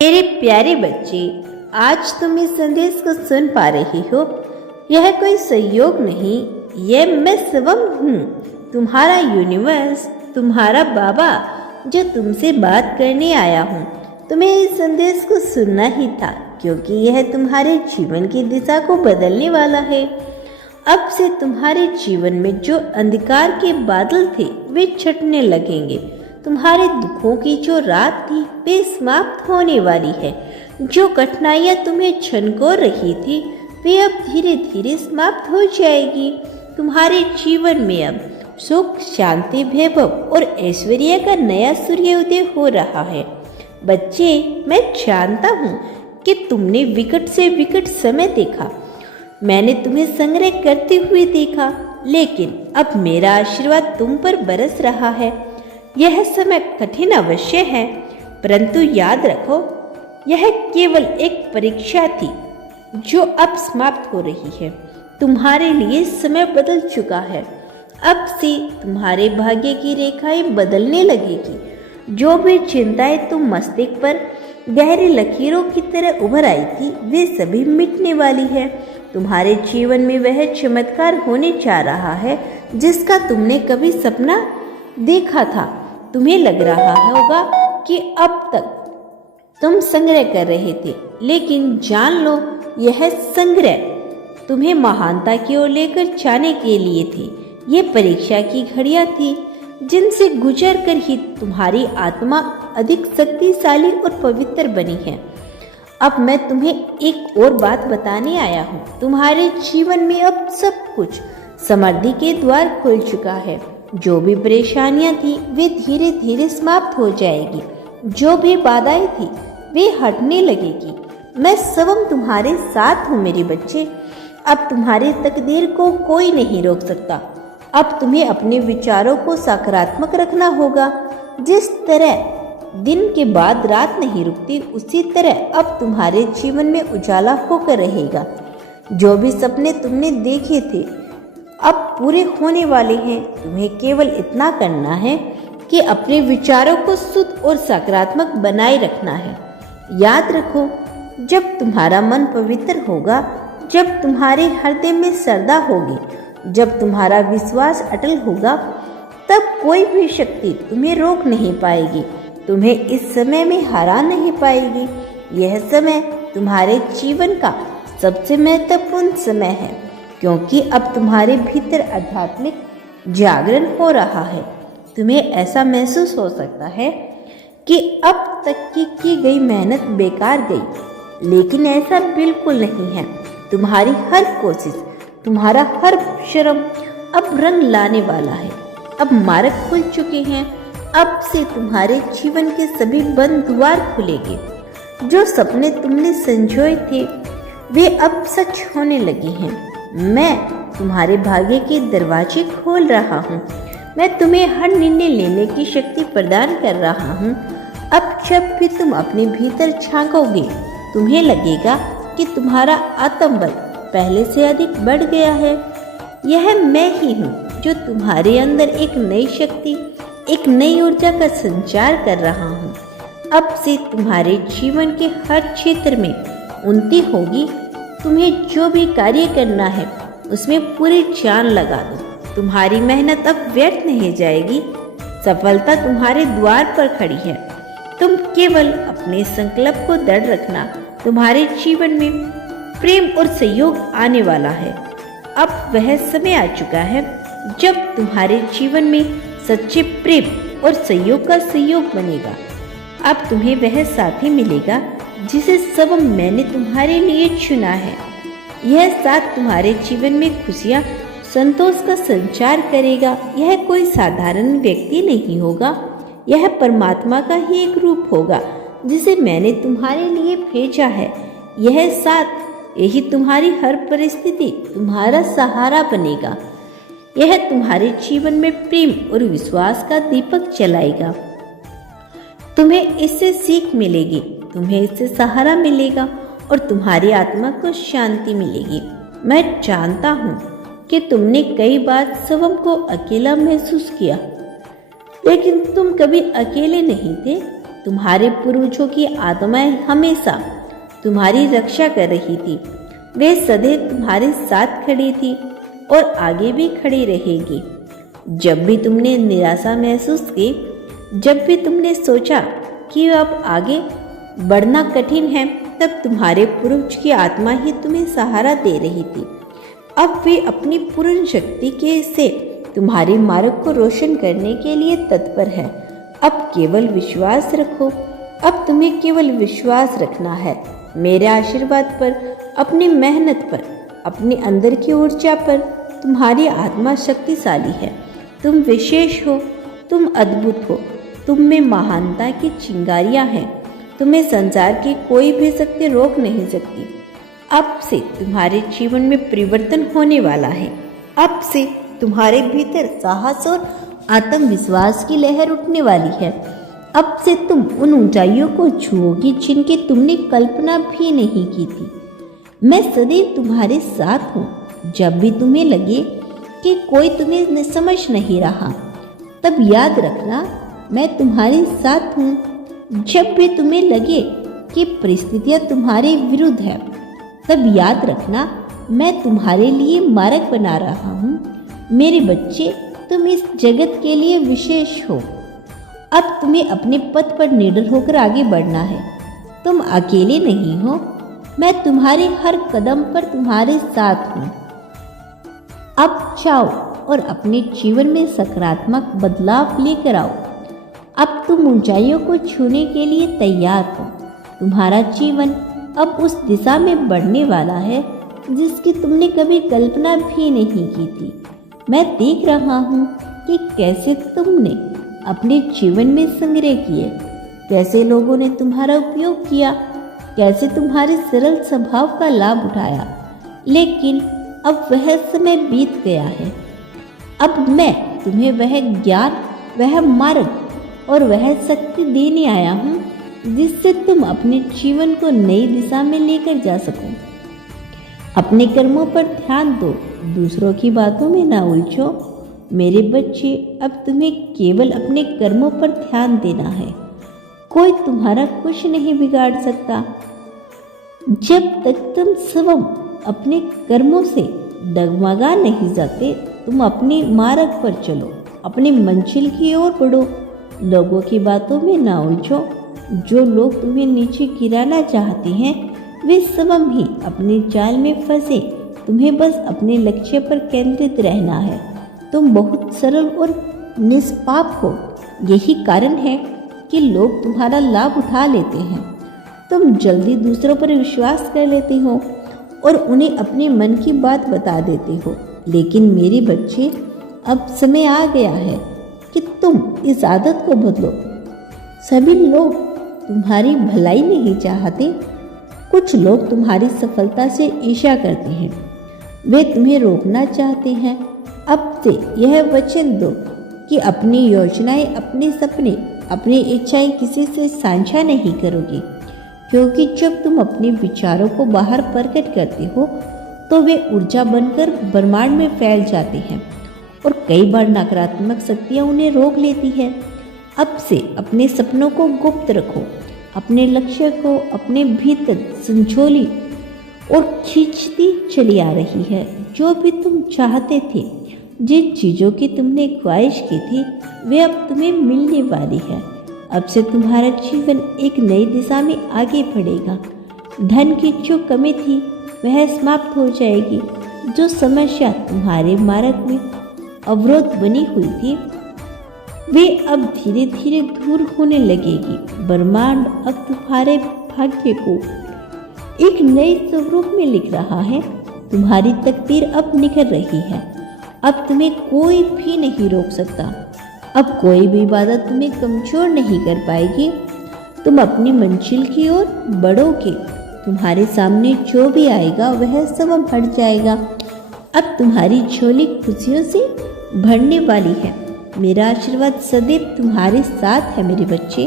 मेरे प्यारे बच्चे, आज तुम इस संदेश को सुन पा रही हो। यह कोई संयोग नहीं, यह मैं स्वयं हूँ, तुम्हारा यूनिवर्स, तुम्हारा बाबा, जो तुमसे बात करने आया हूँ। तुम्हें इस संदेश को सुनना ही था, क्योंकि यह तुम्हारे जीवन की दिशा को बदलने वाला है। अब से तुम्हारे जीवन में जो अंधकार के बादल थे वे छटने लगेंगे। तुम्हारे दुखों की जो रात थी वे समाप्त होने वाली है। जो कठिनाइयाँ तुम्हें झंझोड़ रही थी वे अब धीरे धीरे समाप्त हो जाएगी। तुम्हारे जीवन में अब सुख, शांति, वैभव और ऐश्वर्य का नया सूर्योदय हो रहा है। बच्चे, मैं जानता हूँ कि तुमने विकट से विकट समय देखा। मैंने तुम्हें संग्रह करते हुए देखा, लेकिन अब मेरा आशीर्वाद तुम पर बरस रहा है। यह समय कठिन अवश्य है, परंतु याद रखो, यह केवल एक परीक्षा थी जो अब समाप्त हो रही है। तुम्हारे लिए समय बदल चुका है। अब से तुम्हारे भाग्य की रेखाएं बदलने लगेगी। जो भी चिंताएं तुम मस्तिष्क पर गहरी लकीरों की तरह उभर आई थी वे सभी मिटने वाली है। तुम्हारे जीवन में वह चमत्कार होने जा रहा है जिसका तुमने कभी सपना देखा था। तुम्हें लग रहा होगा कि अब तक तुम संग्रह कर रहे थे, लेकिन जान लो, यह संग्रह तुम्हें महानता की ओर लेकर जाने के लिए थे। ये परीक्षा की घड़ियां थी जिनसे गुजर कर ही तुम्हारी आत्मा अधिक शक्तिशाली और पवित्र बनी है। अब मैं तुम्हें एक और बात बताने आया हूँ। तुम्हारे जीवन में अब सब कुछ समृद्धि के द्वार खुल चुका है। जो भी परेशानियां थी वे धीरे धीरे समाप्त हो जाएगी। जो भी बाधाएं थी वे हटने लगेगी। मैं स्वयं तुम्हारे साथ हूँ मेरे बच्चे। अब तुम्हारी तकदीर को कोई नहीं रोक सकता। अब तुम्हें अपने विचारों को सकारात्मक रखना होगा। जिस तरह दिन के बाद रात नहीं रुकती, उसी तरह अब तुम्हारे जीवन में उजाला होकर रहेगा। जो भी सपने तुमने देखे थे अब पूरे होने वाले हैं। तुम्हें केवल इतना करना है कि अपने विचारों को शुद्ध और सकारात्मक बनाए रखना है। याद रखो, जब तुम्हारा मन पवित्र होगा, जब तुम्हारे हृदय में श्रद्धा होगी, जब तुम्हारा विश्वास अटल होगा, तब कोई भी शक्ति तुम्हें रोक नहीं पाएगी, तुम्हें इस समय में हरा नहीं पाएगी। यह समय तुम्हारे जीवन का सबसे महत्वपूर्ण समय है, क्योंकि अब तुम्हारे भीतर आध्यात्मिक जागरण हो रहा है। तुम्हें ऐसा महसूस हो सकता है कि अब तक की गई मेहनत बेकार गई, लेकिन ऐसा बिल्कुल नहीं है। तुम्हारी हर कोशिश, तुम्हारा हर श्रम अब रंग लाने वाला है। अब मार्ग खुल चुके हैं। अब से तुम्हारे जीवन के सभी बंद द्वार खुलेंगे। जो सपने तुमने संजोए थे वे अब सच होने लगे हैं। मैं तुम्हारे भाग्य के दरवाजे खोल रहा हूँ। मैं तुम्हें हर निर्णय लेने की शक्ति प्रदान कर रहा हूँ। अब जब भी तुम अपने भीतर झांकोगे, तुम्हें लगेगा कि तुम्हारा आत्मबल पहले से अधिक बढ़ गया है। यह मैं ही हूँ जो तुम्हारे अंदर एक नई शक्ति, एक नई ऊर्जा का संचार कर रहा हूँ। अब से तुम्हारे जीवन के हर क्षेत्र में उन्नति होगी। तुम्हें जो भी कार्य करना है उसमें पूरी जान लगा दो। तुम्हारी मेहनत अब व्यर्थ नहीं जाएगी। सफलता तुम्हारे द्वार पर खड़ी है। तुम केवल अपने संकल्प को दृढ़ रखना। तुम्हारे जीवन में प्रेम और सहयोग आने वाला है। अब वह समय आ चुका है जब तुम्हारे जीवन में सच्चे प्रेम और सहयोग का सहयोग बनेगा। अब तुम्हें वह साथी मिलेगा जिसे सब मैंने तुम्हारे लिए चुना है। यह साथ तुम्हारे जीवन में खुशियाँ, संतोष का संचार करेगा। यह कोई साधारण व्यक्ति नहीं होगा, यह परमात्मा का ही एक रूप होगा जिसे मैंने तुम्हारे लिए भेजा है। यह साथ, यही तुम्हारी हर परिस्थिति तुम्हारा सहारा बनेगा। यह तुम्हारे जीवन में प्रेम और विश्वास का दीपक जलाएगा। तुम्हें इससे सीख मिलेगी, तुम्हें इससे सहारा मिलेगा और तुम्हारी आत्मा को शांति मिलेगी। मैं जानता हूँ कि तुमने कई बार स्वयं को अकेला महसूस किया, लेकिन तुम कभी अकेले नहीं थे। तुम्हारे पूर्वजों की आत्माएं हमेशा तुम्हारी रक्षा कर रही थी। वे सदैव तुम्हारे साथ खड़ी थी और आगे भी खड़ी रहेगी। जब भी तुमने निराशा महसूस की, जब भी तुमने सोचा कि अब आगे बढ़ना कठिन है, तब तुम्हारे पूर्वज की आत्मा ही तुम्हें सहारा दे रही थी। अब वे अपनी पूर्ण शक्ति के से तुम्हारे मार्ग को रोशन करने के लिए तत्पर है। अब केवल विश्वास रखो। अब तुम्हें केवल विश्वास रखना है मेरे आशीर्वाद पर, अपनी मेहनत पर, अपने अंदर की ऊर्जा पर। तुम्हारी आत्मा शक्तिशाली है। तुम विशेष हो, तुम अद्भुत हो, तुम में महानता की चिंगारियां हैं। तुम्हें संसार की कोई भी शक्ति रोक नहीं सकती। अब से तुम्हारे जीवन में परिवर्तन होने वाला है। अब से तुम्हारे भीतर साहस और आत्मविश्वास की लहर उठने वाली है। अब से तुम उन ऊंचाइयों को छुओगी जिनकी तुमने कल्पना भी नहीं की थी। मैं सदैव तुम्हारे साथ हूँ। जब भी तुम्हें लगे कि कोई तुम्हें समझ नहीं रहा, तब याद रखना मैं तुम्हारे साथ हूँ। जब भी तुम्हें लगे कि परिस्थितियाँ तुम्हारे विरुद्ध है, तब याद रखना मैं तुम्हारे लिए मार्ग बना रहा हूँ। मेरे बच्चे, तुम इस जगत के लिए विशेष हो। अब तुम्हें अपने पथ पर निडर होकर आगे बढ़ना है। तुम अकेले नहीं हो। मैं तुम्हारे हर कदम पर तुम्हारे साथ हूँ। अब जाओ और अपने जीवन में सकारात्मक बदलाव लेकर आओ। अब तुम ऊंचाइयों को छूने के लिए तैयार हो। तुम्हारा जीवन अब उस दिशा में बढ़ने वाला है जिसकी तुमने कभी कल्पना भी नहीं की थी। मैं देख रहा हूँ कि कैसे तुमने अपने जीवन में संग्रह किए, कैसे लोगों ने तुम्हारा उपयोग किया, कैसे तुम्हारे सरल स्वभाव का लाभ उठाया। लेकिन अब वह समय बीत गया है। अब मैं तुम्हें वह ज्ञान, वह मार्ग और वह शक्ति देने आया हूँ जिससे तुम अपने जीवन को नई दिशा में लेकर जा सको। अपने कर्मों पर ध्यान दो, दूसरों की बातों में ना उलझो। मेरे बच्चे, अब तुम्हें केवल अपने कर्मों पर ध्यान देना है। कोई तुम्हारा कुछ नहीं बिगाड़ सकता। जब तक तुम स्वयं अपने कर्मों से डगमगा नहीं जाते, तुम अपने मार्ग पर चलो, अपनी मंजिल की ओर बढ़ो। लोगों की बातों में ना उलझो। जो लोग तुम्हें नीचे गिराना चाहते हैं, वे स्वयं ही अपने जाल में फंसे। तुम्हें बस अपने लक्ष्य पर केंद्रित रहना है। तुम बहुत सरल और निष्पाप हो। यही कारण है कि लोग तुम्हारा लाभ उठा लेते हैं। तुम जल्दी दूसरों पर विश्वास कर लेते हो और उन्हें अपने मन की बात बता देते हो। लेकिन मेरे बच्चे, अब समय आ गया है कि तुम इस आदत को बदलो। सभी लोग तुम्हारी भलाई नहीं चाहते। कुछ लोग तुम्हारी सफलता से ईर्ष्या करते हैं। वे तुम्हें रोकना चाहते हैं। अब से यह वचन दो कि अपनी योजनाएं, अपने सपने, अपनी इच्छाएं किसी से साझा नहीं करोगे, क्योंकि जब तुम अपने विचारों को बाहर प्रकट करते हो तो वे ऊर्जा बनकर ब्रह्मांड में फैल जाते हैं और कई बार नकारात्मक शक्तियां उन्हें रोक लेती है। अब से अपने सपनों को गुप्त रखो। अपने लक्ष्य को अपने भीतर संजोली और खींचती चली आ रही है। जो भी तुम चाहते थे, जिन चीज़ों की तुमने ख्वाहिश की थी, वे अब तुम्हें मिलने वाली है। अब से तुम्हारा जीवन एक नई दिशा में आगे बढ़ेगा। धन की जो कमी थी वह समाप्त हो जाएगी। जो समस्या तुम्हारे मार्ग में अवरोध बनी हुई थी, वे अब धीरे धीरे दूर होने लगेगी। ब्रह्मांड अब तुम्हारे भाग्य को एक नए स्वरूप में लिख रहा है। तुम्हारी तकदीर अब निखर रही है। अब तुम्हें कोई भी नहीं रोक सकता। अब कोई भी बाधा तुम्हें कमजोर नहीं कर पाएगी। तुम अपनी मंजिल की ओर बढ़ोगे। तुम्हारे सामने जो भी आएगा वह सब हट जाएगा। अब तुम्हारी झोली खुशियों से भरने वाली है। मेरा आशीर्वाद सदैव तुम्हारे साथ है मेरे बच्चे।